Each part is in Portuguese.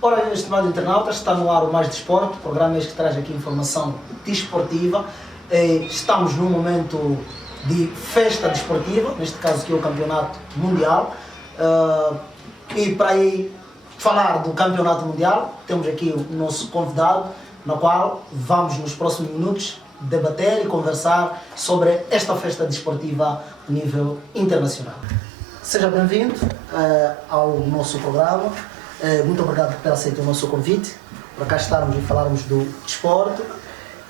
Ora, bem, estimado internautas, está no ar o Mais Desporto, programa este que traz aqui informação desportiva. Estamos num momento de festa desportiva, neste caso aqui é o Campeonato Mundial. E para aí falar do Campeonato Mundial, temos aqui o nosso convidado, na qual vamos nos próximos minutos debater e conversar sobre esta festa desportiva a nível internacional. Seja bem-vindo ao nosso programa. Muito obrigado por ter aceito o nosso convite para cá estarmos e falarmos do desporto.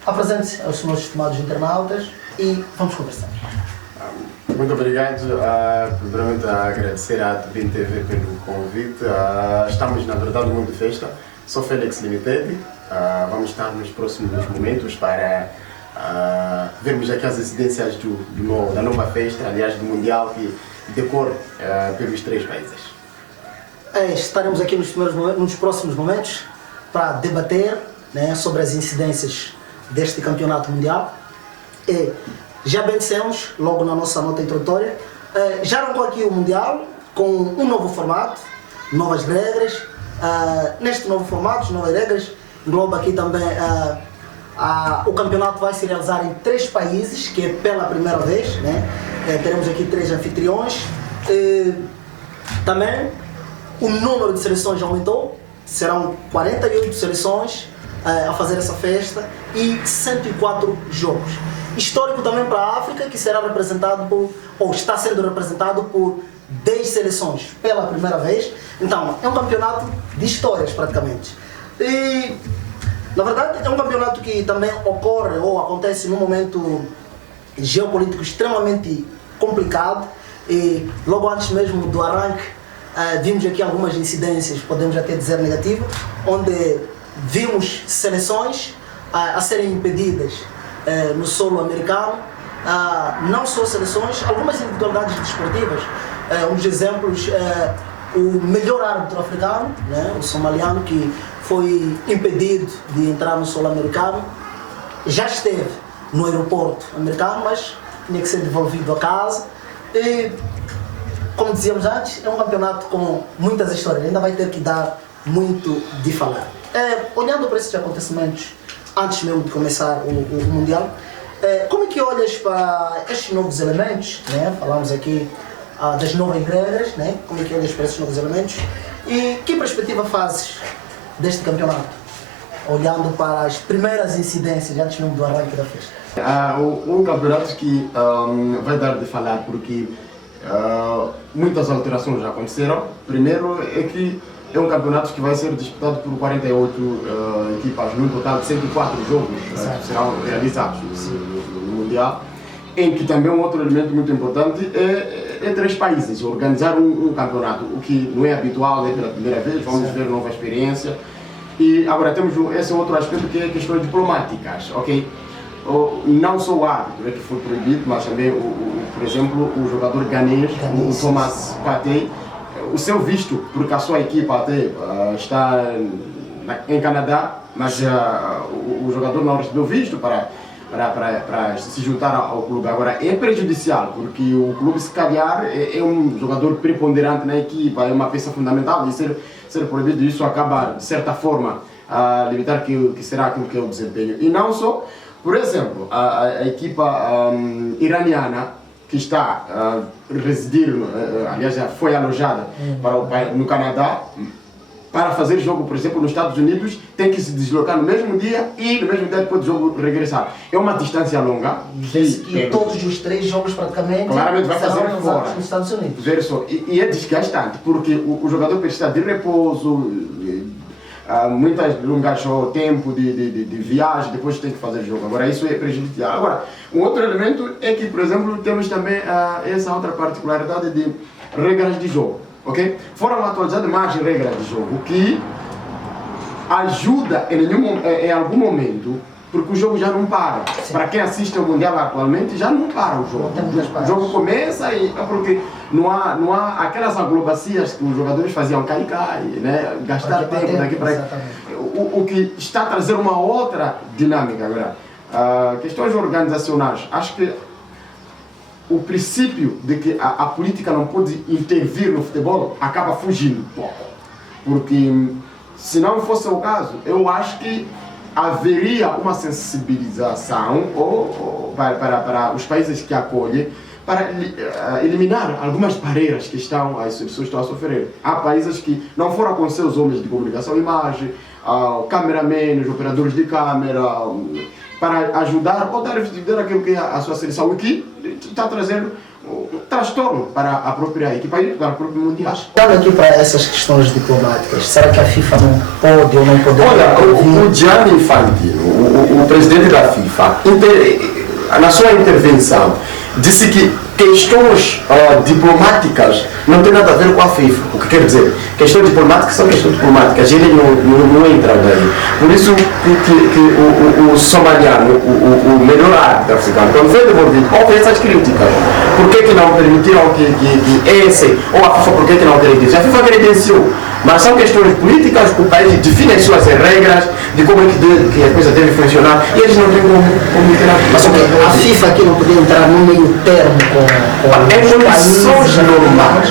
Apresente-se aos nossos estimados internautas e vamos conversar. Muito obrigado. Primeiramente, agradecer à Tubin TV pelo convite. Estamos, na verdade, no mundo de festa. Sou Félix Limited. Vamos estar nos próximos momentos para vermos aqui as incidências da nova festa, aliás, do Mundial, que decorre pelos 3 países. Estaremos aqui nos próximos momentos para debater, né, sobre as incidências deste campeonato mundial. Já bem dissemos, logo na nossa nota introdutória, já arrancou aqui o Mundial com um novo formato, novas regras. Neste novo formato, novas regras, engloba aqui também o campeonato vai se realizar em 3 países, que é pela primeira vez, né? Teremos aqui 3 anfitriões. Também o número de seleções aumentou, serão 48 seleções a fazer essa festa e 104 jogos. Histórico também para a África, que será representado ou está sendo representado por 10 seleções pela primeira vez. Então, é um campeonato de histórias praticamente. E, na verdade, é um campeonato que também ocorre ou acontece num momento geopolítico extremamente complicado. E logo antes mesmo do arranque, vimos aqui algumas incidências, podemos até dizer negativas, onde vimos seleções a serem impedidas no solo americano, não só seleções, algumas individualidades desportivas. Um dos exemplos é o melhor árbitro africano, né, o somaliano, que foi impedido de entrar no solo americano, já esteve no aeroporto americano, mas tinha que ser devolvido a casa. E, como dizíamos antes, é um campeonato com muitas histórias, ainda vai ter que dar muito de falar. Olhando para esses acontecimentos, antes mesmo de começar o Mundial, como é que olhas para estes novos elementos, né? Falamos aqui das novas regras, né? Como é que olhas para esses novos elementos e que perspectiva fazes deste campeonato, olhando para as primeiras incidências antes mesmo do arranque da festa? Um campeonato que vai dar de falar porque muitas alterações já aconteceram. Primeiro é que é um campeonato que vai ser disputado por 48 equipas, num total de 104 jogos que serão realizados no Mundial, em que também um outro elemento muito importante é 3 países organizar um campeonato, o que não é habitual, é pela primeira vez, vamos ver nova experiência. E agora temos esse outro aspecto que é questões diplomáticas, ok? Não só o árbitro que foi proibido, mas também, por exemplo, o jogador ganês, o Thomas Partey, o seu visto, porque a sua equipa até está em Canadá, mas o jogador não recebeu visto para se juntar ao clube. Agora é prejudicial, porque o clube, se calhar, é um jogador preponderante na equipa, é uma peça fundamental, e ser proibido isso acaba, de certa forma, a limitar que será aquilo que é o desempenho. E não só, por exemplo, a equipa iraniana, que está a residir, aliás, já foi alojada no Canadá, para fazer jogo, por exemplo, nos Estados Unidos, tem que se deslocar no mesmo dia e no mesmo dia depois do jogo regressar. É uma distância longa. E todos os 3 jogos praticamente claramente vai fazer fora nos Estados Unidos. Ver só. E é desgastante, porque o jogador precisa de repouso, muitas longas tempo de viagem, depois tem que fazer jogo. Agora isso é prejudicial. Agora, um outro elemento é que, por exemplo, temos também essa outra particularidade de regras de jogo. Okay? Foram atualizadas mais regras de jogo, o que ajuda em algum momento, porque o jogo já não para. Sim. Para quem assiste ao Mundial atualmente, já não para o jogo. O jogo começa e porque não há aquelas aglobacias que os jogadores faziam cai, né? Gastar tempo daqui para aí. O que está a trazer uma outra dinâmica agora. Questões organizacionais. Acho que o princípio de que a política não pode intervir no futebol acaba fugindo um pouco. Porque se não fosse o caso, eu acho que haveria uma sensibilização para os países que acolhem, para eliminar algumas barreiras que as pessoas estão a sofrer. Há países que não foram com seus homens de comunicação e imagem, cameramen, operadores de câmera, para ajudar ou dar visibilidade àquilo que é a sua seleção, o que está trazendo um transtorno para a própria equipa e para o próprio Mundial. Olhando aqui para essas questões diplomáticas, será que a FIFA não pode ou não pode? Olha, o Gianni Infantino, o presidente da FIFA, na sua intervenção, disse que questões diplomáticas não tem nada a ver com a FIFA. O que quer dizer? Questões diplomáticas são questões diplomáticas, ele não entra daí. Por isso que o somaliano, o melhor árbitro africano, quando foi devolvido, houve essas críticas. Por que não permitiram que esse, ou a FIFA por que não credenciou? A FIFA credenciou, mas são questões políticas, o país define as suas regras, de como é que a coisa deve funcionar, e eles não têm como entrar. Mas a FIFA aqui não podia entrar no meio termo com em condições normais,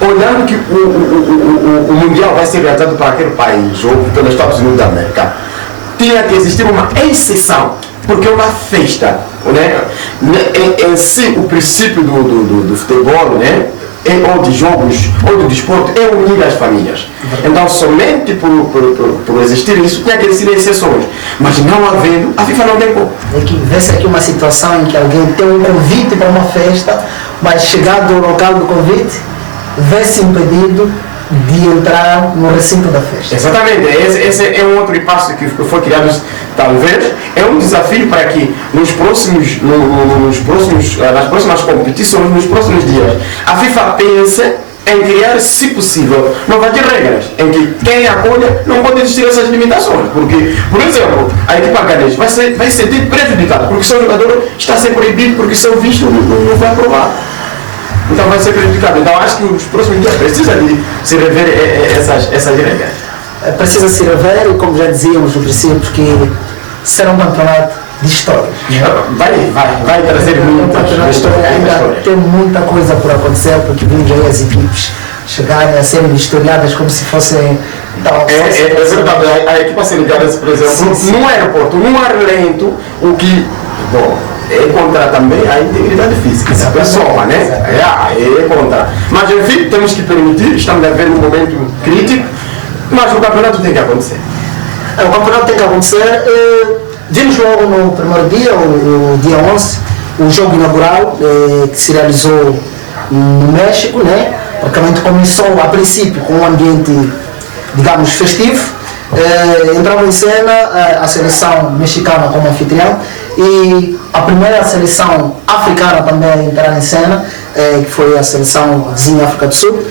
olhando que o Mundial vai ser realizado para aquele país, ou pelos Estados Unidos da América, tinha que existir uma exceção, porque é uma festa, né? Em si, o princípio do futebol, né? Ou de jogos, ou do desporto, é unir as famílias. Então, somente por existir isso, tinha que existir exceções. Mas não havendo, a FIFA não tem como. É que vê-se aqui uma situação em que alguém tem um convite para uma festa, mas chegado ao local do convite, vê-se impedido de entrar no recinto da festa. Exatamente, esse é um outro passo que foi criado, talvez, é um desafio para que nas próximas competições, nos próximos dias, a FIFA pense em criar, se possível, novas regras, em que quem acolhe não pode existir essas limitações, porque, por exemplo, a equipa ganesa vai se sentir prejudicada, porque seu jogador está a ser proibido, porque seu visto não vai aprovar. Então vai ser prejudicado. Então acho que os próximos dias precisa de se rever essas regras. Precisa se rever e, como já dizíamos no princípio, que será um campeonato de história. Vai trazer muita história. Ainda tem muita coisa por acontecer, porque vimos aí as equipes chegarem a serem historiadas como se fossem... É verdade, a equipa senegalesa, por exemplo, num aeroporto, num ar lento, o que... Bom, é contra também a integridade física da pessoa, né? É contra. Mas enfim, temos que permitir, estamos a ver um momento crítico, mas o campeonato tem que acontecer. O campeonato tem que acontecer. Vimos logo no primeiro dia, o dia 11, o jogo inaugural que se realizou no México, né? Praticamente começou a princípio com um ambiente, digamos, festivo. Entrava em cena a seleção mexicana como anfitriã e a primeira seleção africana também a entrar em cena, que foi a seleção vizinha África do Sul.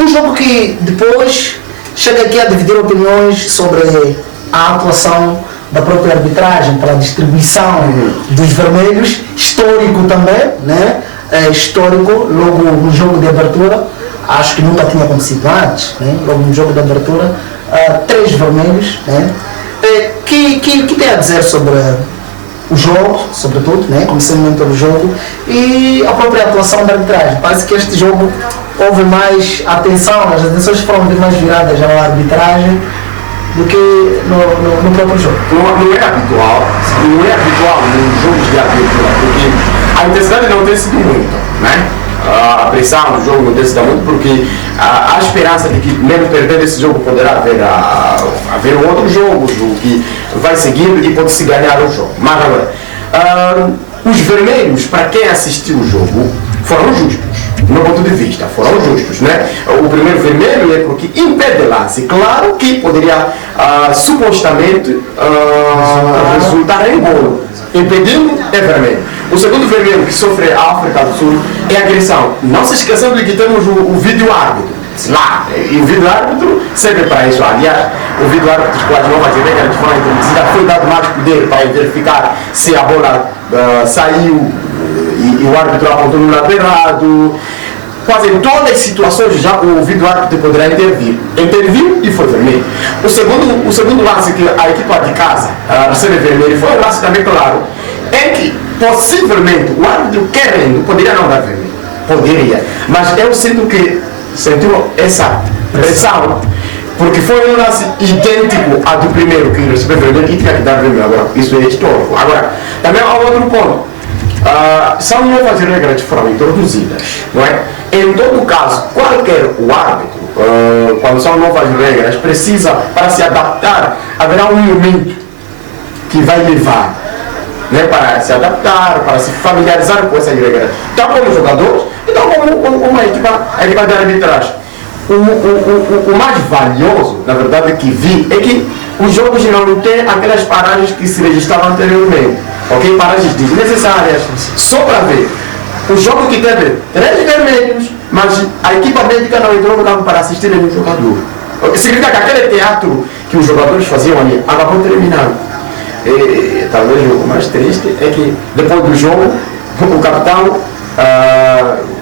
Um jogo que depois chega aqui a dividir opiniões sobre a atuação da própria arbitragem para a distribuição dos vermelhos, histórico também, né? Histórico, logo no jogo de abertura, acho que nunca tinha acontecido antes, né? Logo no jogo de abertura, 3 vermelhos, né? Que tem a dizer sobre o jogo, sobretudo, né? Como segmento do jogo, e a própria atuação da arbitragem. Parece que este jogo houve mais atenção, as atenções foram mais viradas à arbitragem do que no próprio jogo. Não é habitual nos jogos de abertura, porque a intensidade não tem sido muito, né? A pressão do jogo não tem sido muito, porque há esperança de que, mesmo perdendo esse jogo, poderá haver um outro jogo que vai seguindo e pode-se ganhar o jogo. Mas agora, os vermelhos, para quem assistiu o jogo, foram justos, do meu ponto de vista, foram justos, né? O primeiro vermelho é porque impede lance, claro que poderia supostamente resultar em gol. Impedindo é vermelho. O segundo vermelho que sofre a África do Sul é agressão. Não se esqueçam de que temos o vídeo árbitro lá, e o vídeo árbitro serve para isso. Aliás, o vídeo árbitro com as novas regras de forma introduzida foi dado mais poder para verificar se a bola saiu e o árbitro apontou no lado errado. Quase em todas as situações já o vídeo árbitro poderá intervir. Interviu e foi vermelho. O segundo lance que a equipa de casa recebe vermelho foi um lance também claro, é que possivelmente o árbitro querendo poderia não dar vermelho. Poderia. Mas eu sinto que sentiu essa pressão, porque foi um lance idêntico ao do primeiro que recebeu vermelho e tinha que dar vermelho. Agora, isso é histórico. Agora, também há outro ponto. São novas regras que foram introduzidas, não é? Em todo caso, qualquer árbitro, quando são novas regras, precisa, para se adaptar, haverá um momento que vai levar, né, para se adaptar, para se familiarizar com essas regras, tal como jogadores, e tal como a equipa de arbitragem. O mais valioso, na verdade, que vi é que os jogos não têm aquelas paragens que se registravam anteriormente, ok? Paragens desnecessárias, só para ver. O jogo que teve 3 vermelhos, mas a equipa médica não entrou no campo para assistir nenhum jogador. Significa que aquele teatro que os jogadores faziam ali acabou terminando. E talvez o mais triste é que depois do jogo, o capitão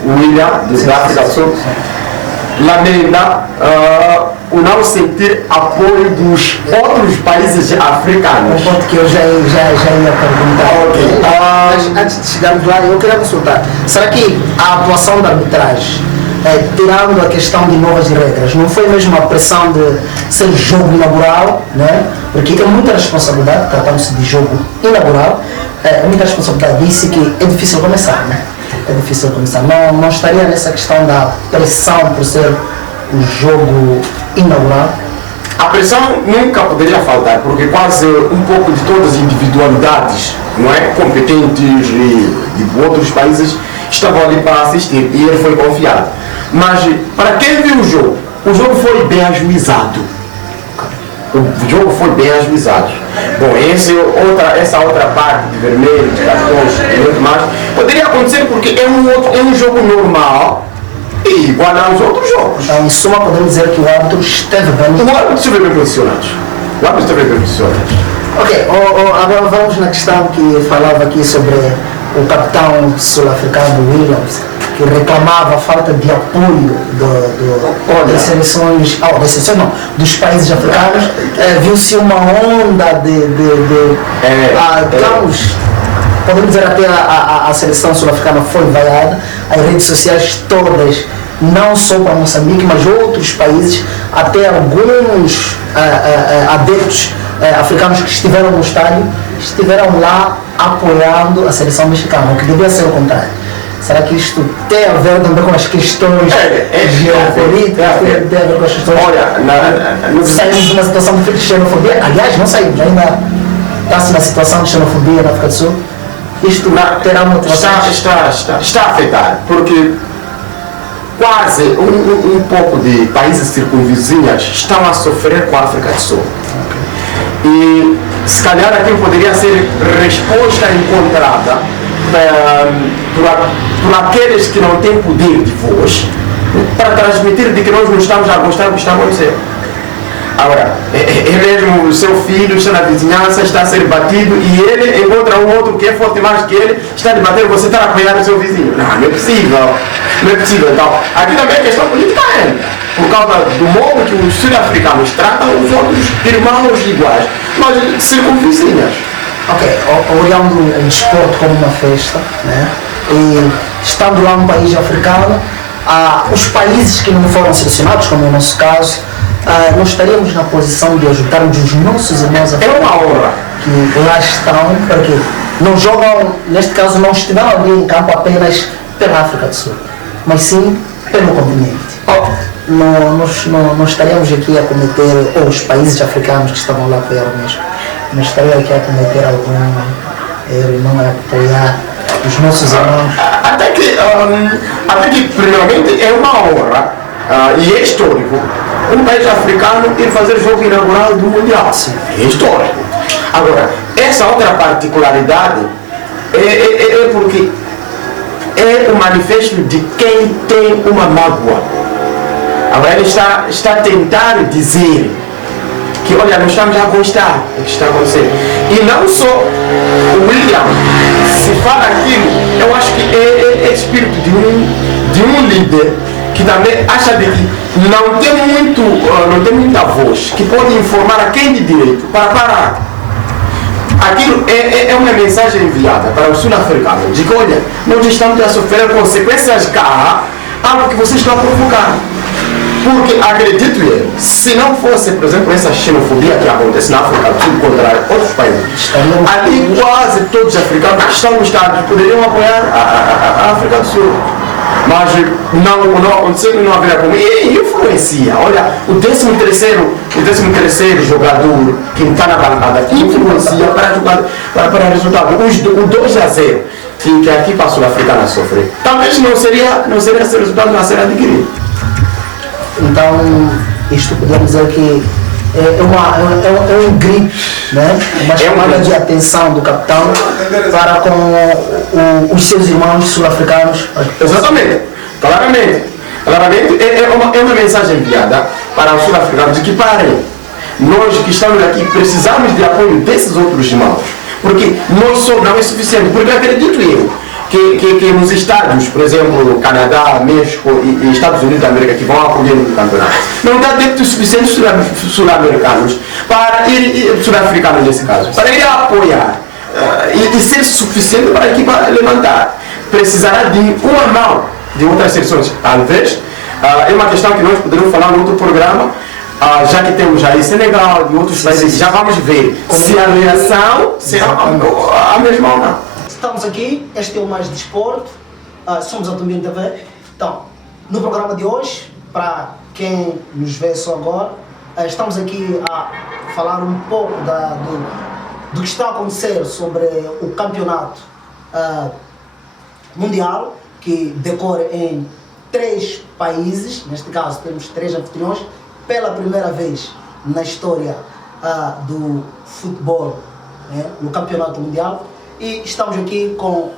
William, do África do Sul, lamenta o não sentir apoio dos outros países africanos. Um ponto que eu já ia perguntar. Okay. Mas antes de chegarmos lá, eu queria consultar. Será que a atuação da arbitragem, tirando a questão de novas regras, não foi mesmo a pressão de ser jogo inaugural, né? Porque tem muita responsabilidade, tratando-se de jogo inaugural, muita responsabilidade, disse que é difícil começar, né? É difícil começar. Não estaria nessa questão da pressão por ser o jogo inaugural? A pressão nunca poderia faltar, porque quase um pouco de todas as individualidades, não é, competentes de outros países estavam ali para assistir e ele foi confiado. Mas para quem viu o jogo foi bem ajuizado. O jogo foi bem ajuizado. Bom, essa outra parte de vermelho, de cartões e muito mais, poderia acontecer porque é um jogo normal e igual aos outros jogos. Então, em suma, podemos dizer que o árbitro esteve bem. O árbitro esteve bem posicionado. O árbitro esteve bem posicionado. Ok, agora vamos na questão que falava aqui sobre o capitão sul-africano Williams, que reclamava a falta de apoio das seleções, dos países africanos. Viu-se uma onda digamos, podemos dizer até a seleção sul-africana foi vaiada, as redes sociais todas, não só para Moçambique, mas outros países, até alguns adeptos africanos que estiveram no estádio, estiveram lá apoiando a seleção mexicana, o que devia ser o contrário. Será que isto tem a ver também com as questões geopolíticas? Tem a ver com as questões... Olha, saímos de uma situação de xenofobia, aliás, não saímos, ainda está-se na situação de xenofobia na África do Sul. Isto terá motivação? Está a afetar, porque quase um pouco de países circunvizinhos estão a sofrer com a África do Sul. E se calhar aquilo poderia ser resposta encontrada por aqueles que não têm poder de voz, para transmitir de que nós não estamos a gostar do que está a acontecer. Agora, mesmo o seu filho está na vizinhança, está a ser batido e ele encontra um outro que é forte mais que ele, está a debater, você está a apoiar o seu vizinho. Não é possível. Não é possível. Então, aqui também a questão política por causa do modo que os sul-africanos tratam os outros irmãos iguais, mas circunvizinhas. Ok, olhando o desporto como uma festa, né? E estando lá num país africano, os países que não foram selecionados, como é o nosso caso, nós estaríamos na posição de ajudarmos os nossos irmãos africanos. É uma honra. Que lá estão, porque não jogam, neste caso, não estiveram ali em campo apenas pela África do Sul, mas sim pelo continente. Não estaríamos aqui a cometer, ou os países africanos que estavam lá apoiar mesmo, não estaríamos aqui a cometer algum erro, não a apoiar os nossos irmãos. Até que primeiramente, é uma honra e é histórico um país africano ir fazer jogo inaugural do Mundial. Sim. É histórico. Agora, essa outra particularidade é porque é o manifesto de quem tem uma mágoa. Agora ele está a tentar dizer que, olha, nós estamos a gostar do que está acontecendo. E não só o William, se fala aquilo, eu acho que é espírito de um líder que também acha de que não tem muita voz, que pode informar a quem de direito para parar. Aquilo é uma mensagem enviada para os sul-africanos, de que, olha, nós estamos a sofrer consequências cá, algo que vocês estão a provocar. Porque acredito eu, se não fosse, por exemplo, essa xenofobia que acontece na África do Sul contra outros países, ali quase todos os africanos que estão no estádio poderiam apoiar a África do Sul. Mas não aconteceu, não haveria como. E influencia. Olha, o 13º jogador que está na bancada influencia para o resultado. O 2-0 que a equipa sul-africana sofre, talvez não seria esse resultado a ser adquirido. Então, isto podemos dizer que é um grito, né? Uma chamada de atenção do capitão para com os seus irmãos sul-africanos. Exatamente, claramente é uma mensagem enviada para os sul-africanos de que parem. Nós que estamos aqui precisamos de apoio desses outros irmãos, porque nós só não é suficiente, porque acredito eu que nos estádios, por exemplo, Canadá, México e Estados Unidos da América, que vão acolher o campeonato, não dá adeptos suficientes sul-americanos para ir, sul-africanos nesse caso, para ir apoiar e ser suficiente para a equipa levantar. Precisará de uma mão de outras seleções. Talvez, é uma questão que nós poderemos falar no outro programa, já que temos aí Senegal e outros países, já vamos ver se a reação será a mesma ou não. Estamos aqui, este é o Mais Desporto, somos a Tumbinho TV. Então, no programa de hoje, para quem nos vê só agora, estamos aqui a falar um pouco do que está a acontecer sobre o campeonato mundial, que decorre em 3 países, neste caso temos 3 anfitriões, pela primeira vez na história do futebol, no campeonato mundial. E estamos aqui com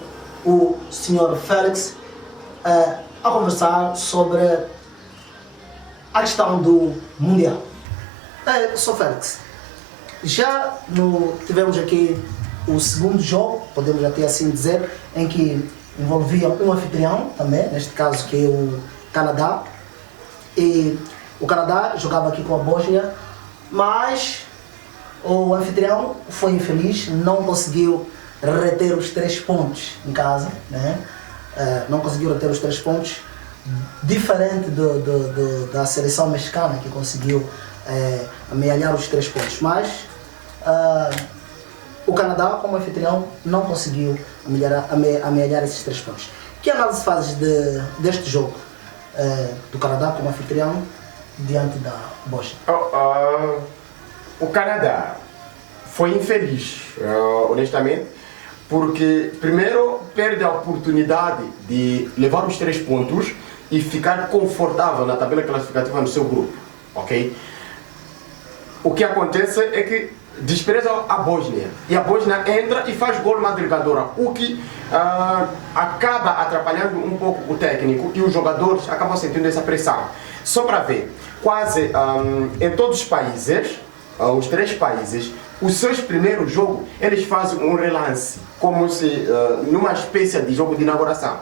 o Sr. Félix a conversar sobre a questão do Mundial. Sr. Félix, já tivemos aqui o segundo jogo, podemos até assim dizer, em que envolvia um anfitrião também, neste caso que é o Canadá. E o Canadá jogava aqui com a Bósnia, mas o anfitrião foi infeliz, não conseguiu reter os 3 pontos em casa, né? Não conseguiu reter os 3 pontos, diferente da seleção mexicana que conseguiu amealhar os 3 pontos, mas o Canadá como anfitrião não conseguiu amealhar esses 3 pontos. Que análise fazes deste jogo do Canadá como anfitrião diante da Bósnia? O Canadá foi infeliz, honestamente, porque primeiro perde a oportunidade de levar os 3 pontos e ficar confortável na tabela classificativa no seu grupo, ok? O que acontece é que despreza a Bósnia e a Bósnia entra e faz gol madrugadora, o que acaba atrapalhando um pouco o técnico e os jogadores acabam sentindo essa pressão. Só para ver, quase em todos os países, os 3 países, os seus primeiros jogos, eles fazem um relance, como se numa espécie de jogo de inauguração.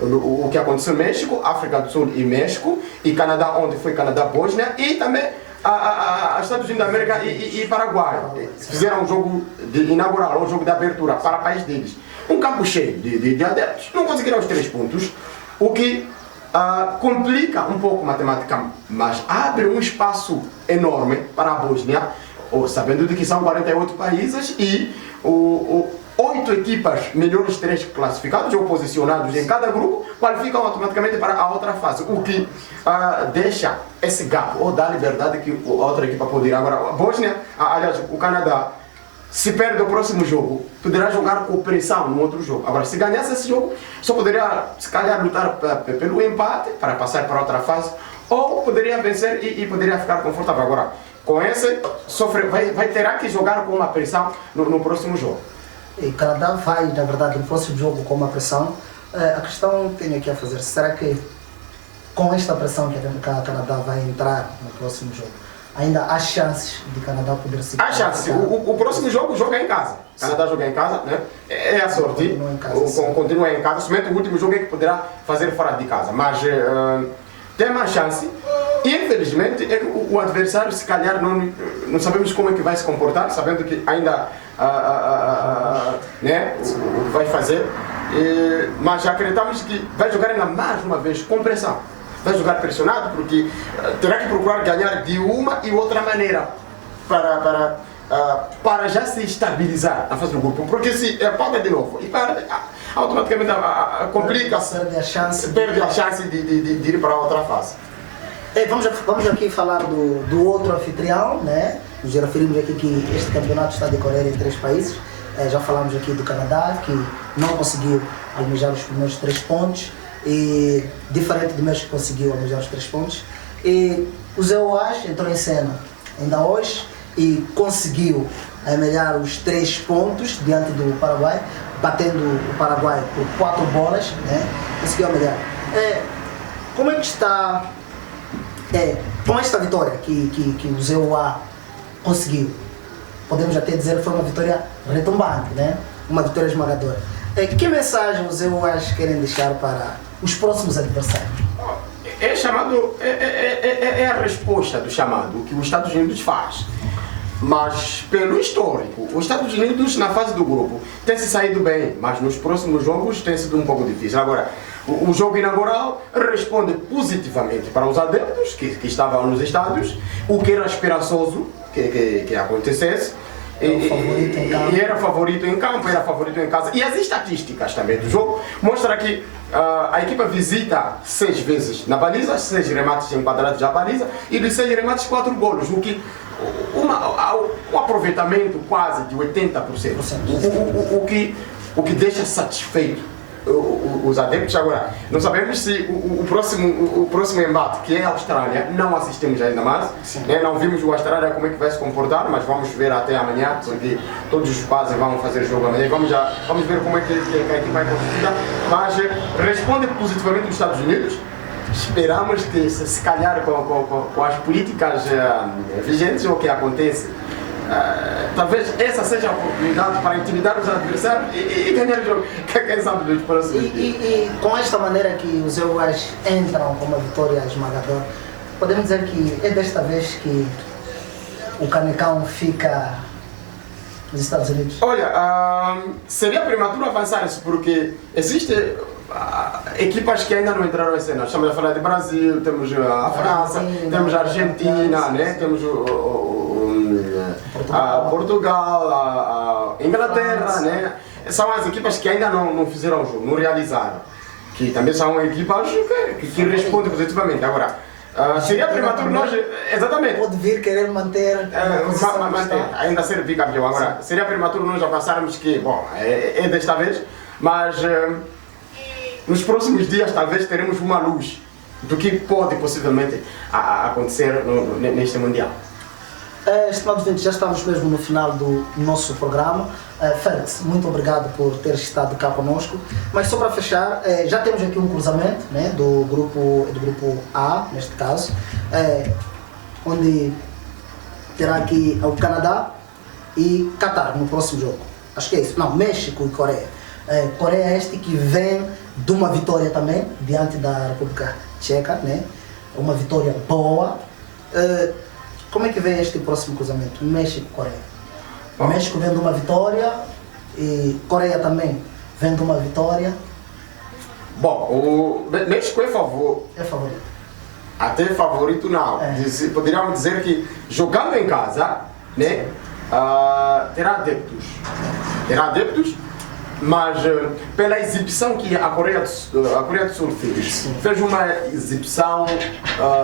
O que aconteceu no México, África do Sul e México, e Canadá, onde foi Canadá-Bósnia, e também Estados Unidos da América e Paraguai. Fizeram um jogo inaugural, um jogo de abertura para o país deles. Um campo cheio de adeptos, não conseguiram os 3 pontos, o que complica um pouco a matemática, mas abre um espaço enorme para a Bósnia, sabendo de que são 48 países e 8 equipas, melhores 3 classificados ou posicionados em cada grupo, qualificam automaticamente para a outra fase, o que deixa esse gap, ou dá liberdade que a outra equipa pode ir. Agora, a Bósnia, aliás, o Canadá, se perde o próximo jogo, poderá jogar com pressão no outro jogo. Agora, se ganhasse esse jogo, só poderia, se calhar, lutar pelo empate para passar para outra fase, ou poderia vencer e poderia ficar confortável. Agora, com esse, terá que jogar com uma pressão no próximo jogo. E o Canadá vai, na verdade, no próximo jogo com uma pressão. A questão que tenho aqui a fazer, será que com esta pressão que a Canadá vai entrar no próximo jogo, ainda há chances de Canadá poder se... Há chances. O próximo jogo joga em casa. O Canadá joga em casa, né? É a sorte. Continua em casa. Somente o último jogo é que poderá fazer fora de casa. Mas tem mais chance. Infelizmente, é que o adversário, se calhar, não sabemos como é que vai se comportar, sabendo que ainda né, vai fazer. Mas acreditamos que vai jogar ainda mais uma vez com pressão. vai jogar pressionado porque terá que procurar ganhar de uma e outra maneira para já se estabilizar na fase do grupo. Porque se pode de novo e automaticamente complica-se, perde a chance de ir para outra fase. Vamos aqui falar do outro anfitrião, né? Nos referimos aqui que este campeonato está a decorrer em 3 países. Já falamos aqui do Canadá, que não conseguiu almejar os primeiros 3 pontos, e diferente do México que conseguiu almejar os 3 pontos. E o Zé Oás entrou em cena ainda hoje e conseguiu almejar os 3 pontos diante do Paraguai, batendo o Paraguai por 4 bolas, né? Conseguiu almejar. Como é que está com esta vitória que o Zé Oás conseguiu? Podemos até dizer que foi uma vitória retumbante, né? Uma vitória esmagadora. Que mensagem os EUAs querem deixar para os próximos adversários? É a resposta do chamado que os Estados Unidos faz. Mas pelo histórico, os Estados Unidos na fase do grupo tem se saído bem, mas nos próximos jogos tem sido um pouco difícil. Agora, o jogo inaugural responde positivamente para os adeptos que estavam nos estádios, o que era esperançoso que acontecesse. E era favorito em campo, era favorito em casa. E as estatísticas também do jogo mostram que a equipa visita 6 vezes na baliza, 6 remates enquadrados à baliza, e dos 6 remates 4 golos, o que um aproveitamento quase de 80%, o que deixa satisfeito os adeptos. Agora, não sabemos se o próximo embate, que é a Austrália, não assistimos ainda mais, né? Não vimos o Austrália como é que vai se comportar, mas vamos ver até amanhã, porque todos os bases vão fazer jogo amanhã, vamos ver como é que a equipe vai conseguir, mas responde positivamente os Estados Unidos. Esperamos que, se calhar, com as políticas vigentes, o que acontece, talvez essa seja a oportunidade para intimidar os adversários e ganhar o jogo, quem sabe dos próximos dias. E com esta maneira que os EUAs entram com uma vitória esmagadora, podemos dizer que é desta vez que o Canecão fica nos Estados Unidos? Olha, seria prematuro avançar isso, porque existem equipas que ainda não entraram em cena. Estamos a falar de Brasil, temos a França, temos a Argentina, né? Temos Portugal, a Inglaterra, né? São as equipas que ainda não fizeram o jogo, não realizaram. Que também são equipas que respondem positivamente. Agora, seria prematuro nós, exatamente. Pode vir querer manter ainda ser bicampeão. Agora, seria prematuro nós avançarmos que, bom, é desta vez, mas nos próximos dias talvez teremos uma luz do que pode possivelmente acontecer neste Mundial. Estimados ouvintes, já estamos mesmo no final do nosso programa. Félix, muito obrigado por ter estado cá conosco. Mas só para fechar, já temos aqui um cruzamento, né, do grupo A, neste caso, onde terá aqui o Canadá e Catar no próximo jogo. Acho que é isso. Não, México e Coreia. Coreia este que vem de uma vitória também diante da República Tcheca, né? Uma vitória boa. Como é que vem este próximo cruzamento? México e Coreia. O México vem de uma vitória e Coreia também vem de uma vitória. Bom, o México é favorito. É favorito. Até favorito não. Poderíamos dizer que jogando em casa, né, terá adeptos. Terá adeptos, mas pela exibição que a Coreia do Sul fez uma exibição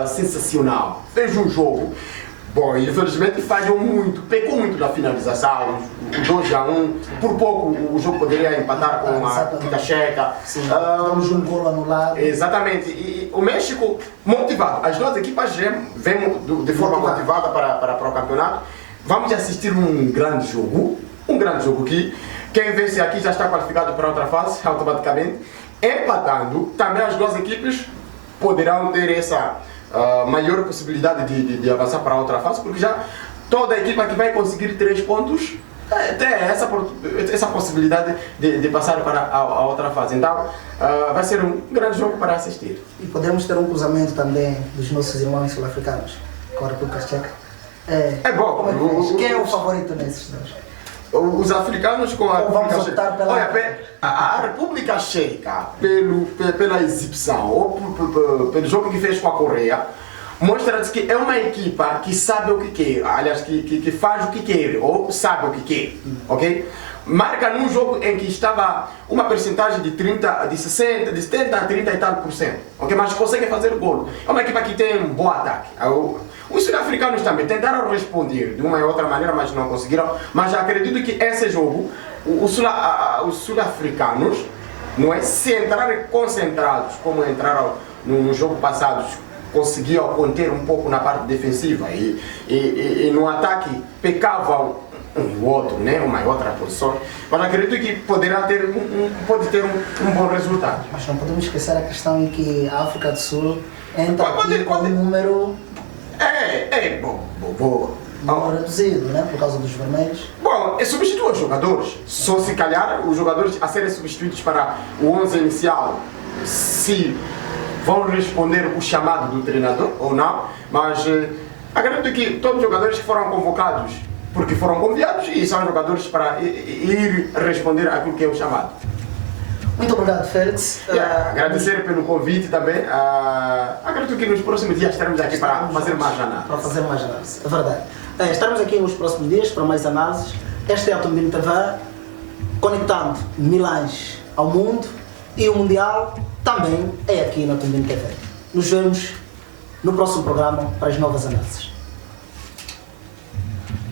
sensacional. Fez um jogo. Bom, infelizmente falhou muito, pecou muito na finalização, o 2-1, por pouco o jogo poderia empatar com a República Tcheca. Temos um golo anulado. Exatamente, e o México motivado, as duas equipas vêm de forma motivada para o campeonato. Vamos assistir um grande jogo que quem vence aqui já está qualificado para outra fase, automaticamente. Empatando, também as duas equipes poderão ter essa maior possibilidade de avançar para outra fase, porque já toda a equipa que vai conseguir 3 pontos tem essa possibilidade de passar para a outra fase. Então, vai ser um grande jogo para assistir. E podemos ter um cruzamento também dos nossos irmãos sul-africanos com a República Tcheca. É bom. Quem é o favorito nesses dois? Os africanos com a Ou vamos República optar Checa. pela- Olha, a República Checa, pela exibição, ou pelo jogo que fez com a Coreia, mostra-se que é uma equipa que sabe o que quer, aliás, que faz o que quer, ou sabe o que quer, ok? Marca num jogo em que estava uma percentagem de 30, de 60, de 70 a 30 e tal por cento, ok? Mas consegue fazer gol. É uma equipa que tem um bom ataque. Os sul-africanos também tentaram responder de uma e outra maneira, mas não conseguiram. Mas acredito que esse jogo, os sul-africanos, não é, se entrarem concentrados como entraram no jogo passado, conseguiam conter um pouco na parte defensiva e no ataque pecavam um outro, né, uma outra posição, mas acredito que poderá ter pode ter um bom resultado. Mas não podemos esquecer a questão em que a África do Sul entra Pode- aqui com pode- um número Bom, reduzido, né, por causa dos vermelhos. bom, substitui os jogadores. Só se calhar os jogadores a serem substituídos para o 11 inicial, se vão responder o chamado do treinador ou não, mas acredito que todos os jogadores que foram convocados, porque foram convidados e são jogadores para ir responder àquilo que é o chamado. Muito obrigado, Félix. Agradecer pelo convite também. Acredito que nos próximos dias estaremos aqui para fazer mais análise. Para fazer mais análise, é verdade. Estaremos aqui nos próximos dias para mais análises. Esta é a Tombino TV, conectando Milães ao mundo, e o Mundial também é aqui na Tombino TV. Nos vemos no próximo programa para as novas análises.